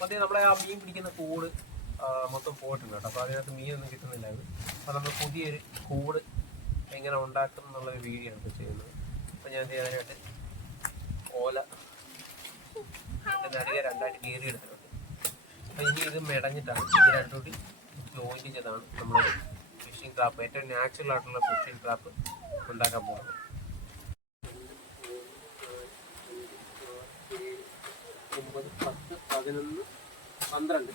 മറ്റേ നമ്മളെ ആ മീൻ പിടിക്കുന്ന കൂട് മൊത്തം പോയിട്ടുണ്ട് കേട്ടോ. അപ്പോൾ അതിനകത്ത് മീനൊന്നും കിട്ടുന്നില്ല അപ്പോൾ നമ്മൾ പുതിയൊരു കൂട് എങ്ങനെ ഉണ്ടാക്കും എന്നുള്ള ഒരു വീഡിയോ ആണ് ചെയ്യുന്നത്. അപ്പോൾ ഞാൻ ചെയ്യാനായിട്ട് ഓല നടുക രണ്ടായിട്ട് കീറി എടുത്തിട്ടുണ്ട്. അപ്പോൾ ഇനി ഇത് മെടഞ്ഞിട്ടാണ്. ഇത് രണ്ടുകൂടി ജോയിൻ ചെയ്തതാണ് നമ്മൾ ഫിഷിംഗ് ട്രാപ്പ് ഏറ്റവും നാച്ചുറൽ ആയിട്ടുള്ള ഫിഷിംഗ് ട്രാപ്പ് ഉണ്ടാക്കാൻ പോകുന്നത്. പതിനൊന്ന് പന്ത്രണ്ട്.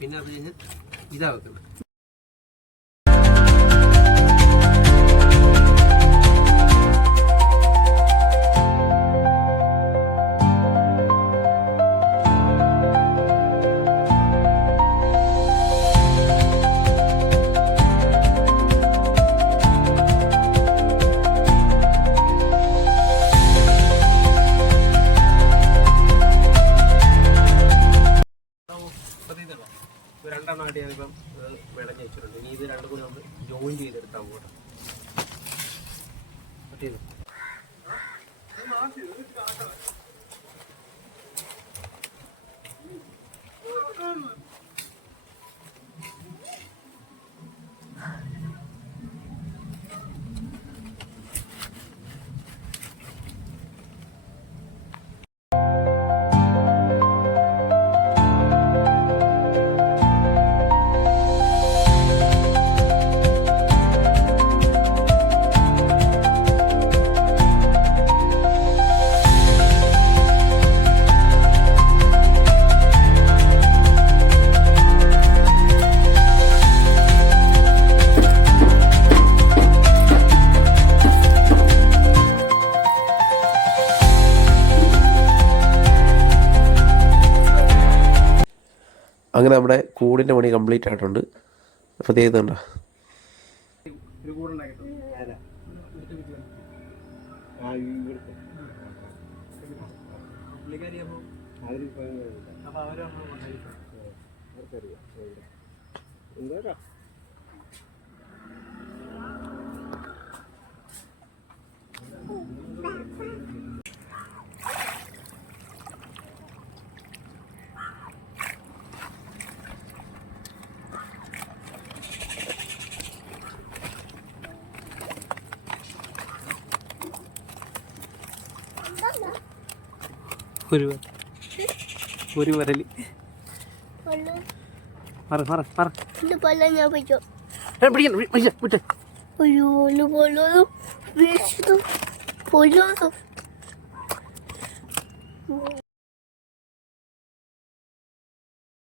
പിന്നെ അത് കഴിഞ്ഞ് ഇതാ വെക്കുന്നത് രണ്ടെണ്ണമായിട്ട് ഞാനിപ്പം ഇത് വെച്ചിട്ടുണ്ട് ഇനി ഇത് രണ്ടും കൂടി നമ്മൾ ജോയിൻ ചെയ്തെടുത്താൽ പോകണം കട്ട് ചെയ്തോ. അങ്ങനെ നമ്മുടെ കൂടിന്റെ പണി കംപ്ലീറ്റ് ആയിട്ടുണ്ട്. അപ്പോൾ ചെയ്യുന്നുണ്ടോ ഒരു ഒരു ഒരു വരൽ. മറ മറ മറ ഞാൻ പറ്റും ഏ, പിടിക്കണം പിടി- പിടിച്ച, വിട്ട് ഒരു പോലൊരു വീശുന്നു പോലൊരു